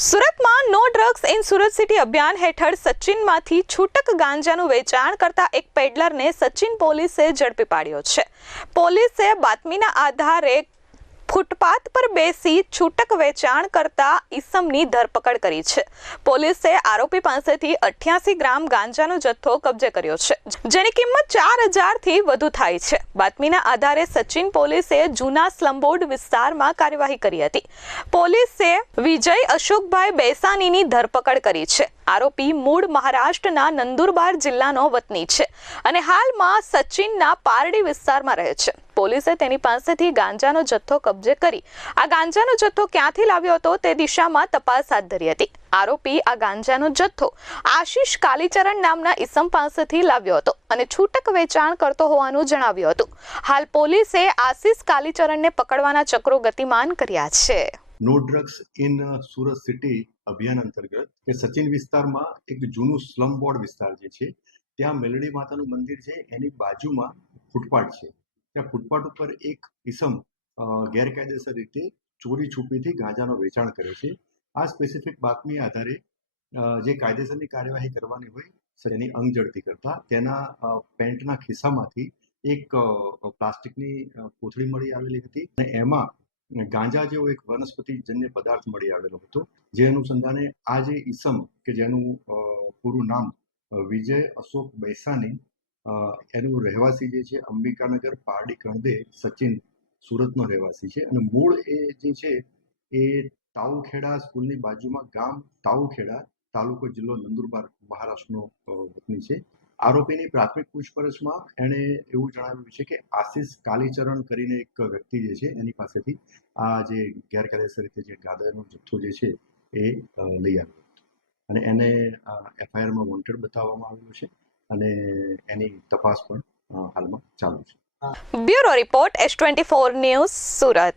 સુરતમાં no drugs in Surat city અભિયાન હેઠળ સચિનમાંથી છૂટક ગાંજાનું વેચાણ કરતા એક પેડલરને સચિન પોલીસે ઝડપી પાડ્યો છે. પોલીસે બાતમીના આધારે ફૂટપાથ પર બેસી છૂટક વેચાણ કરતા ઈસમની ધરપકડ કરી છે. પોલીસે આરોપી પાસેથી અઠ્યાસી ગ્રામ ગાંજાનો જથ્થો કબજે કર્યો છે, જેની કિંમત ચાર હજારથી વધુ થાય છે. બાતમીના આધારે સચિન પોલીસે જૂના સ્લમબોર્ડ વિસ્તારમાં કાર્યવાહી કરી હતી. પોલીસે વિજય અશોકભાઈ બેસાનીની ધરપકડ કરી છે. આરોપી મૂળ મહારાષ્ટ્રના નંદુરબાર જિલ્લાનો વતની છે અને હાલમાં સચિનના પારડી વિસ્તારમાં રહે છે. પોલીસે તેની પાસેથી ગાંજાનો જથ્થો કબજે કરી આ ગાંજાનો જથ્થો ક્યાંથી લાવ્યો હતો તે દિશામાં તપાસ હાથ ધરી હતી. આરોપી આ ગાંજાનો જથ્થો આશીષ કાલીચરણ નામના ઇસમ પાસેથી લાવ્યો હતો અને છૂટક વેચાણ કરતો હોવાનું જણાવ્યું હતું. હાલ પોલીસે આશીષ કાલીચરણને પકડવાના ચક્રો ગતિમાન કર્યા છે. No drugs in Surat city અભિયાન અંતર્ગત કે સચિન વિસ્તારમાં એક જૂનું સ્લમ બોર્ડ વિસ્તાર જે છે, ત્યાં મેલડી માતાનું મંદિર છે, એની બાજુમાં ફૂટપાથ છે. ત્યાં ફૂટપાથ ઉપર એક ઈસમ ગેરકાયદેસર રીતે ચોરી છુપીથી ગાંજાનો વેચાણ કરે છે. આ સ્પેસિફિક બાતમી આધારે જે કાયદેસરની કાર્યવાહી કરવાની હોય એની અંગ ઝડપી કરતા તેના પેન્ટના ખિસ્સામાંથી એક પ્લાસ્ટિકની કોથળી મળી આવેલી હતી અને એમાં ગાંજા જેવો એક વનસ્પતિજન્ય પદાર્થ મળી આવેલો હતો, જે અનુસંધાને આ જે ઈસમ, કે જેનું પૂરું નામ વિજય અશોક બૈસાની એનું રહેવાસી જે છે અંબિકાનગર, પારડી કણદે સચિન સુરતનો રહેવાસી છે. અને મૂળ એ જે છે એ તાઉખેડા સ્કૂલની બાજુમાં ગામ તાઉખેડા તાલુકો જિલ્લો નંદુરબાર, મહારાષ્ટ્રનો વતની છે. આરોપીની પ્રાથમિક પૂછપરછમાં એણે એવું જણાવ્યું છે કે આશિષ કાલીચરણ કરીને એક વ્યક્તિ જે છે એની પાસેથી આ જે ગેરકાયદેસર રીતે જે ગાદરનો જથ્થો જે છે એ લઈ આવ્યો અને એને એફઆઈઆરમાં વોન્ટેડ બતાવવામાં આવેલો છે. અને એની તપાસ પણ હાલમાં ચાલુ છે. Bureau report S twenty four news Surat.